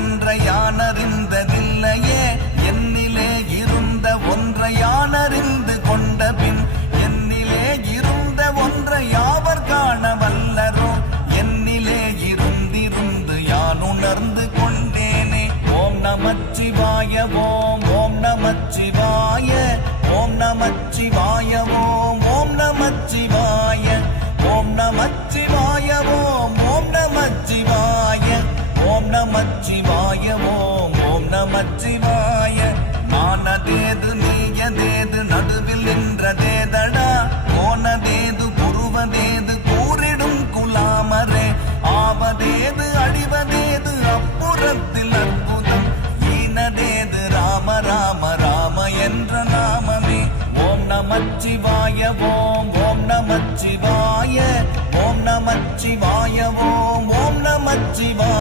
ஒன்றை யானறிந்ததில்லையே என்னிலே இருந்த ஒன்றை யானறிந்து கொண்ட பின் என்னிலே இருந்த ஒன்றை யாவர் காண வல்லரோ என்னிலே இருந்திருந்து யான் உணர்ந்து கொண்டேனே. ஓம் நமச்சிவாய ஓம் ஓம் நமச்சிவாய ஓம் நமச்சிவாய ஓம் ஓம் நமச்சிவாய ஓம் நமச்சிவாய ஓம் ஓம் நமச்சிவாய ஓம் நமச்சிவாய ஓம் ஓம் நமச்சிவாய. மானதேது நீயதேது நடுவில் நின்றதேதடா போனதேது புருவதேது கூறிடும் குலாமரே ஆவதேது அடிவதேது அப்புறத்தில் அற்புதம் ஈனதேது ராம ராம ராம என்ற நாமமே. ஓம் நமச்சிவாய ஓம் ஓம் நமச்சிவாய ஓம் நமச்சிவாய ஓம் ஓம் நமச்சிவாய.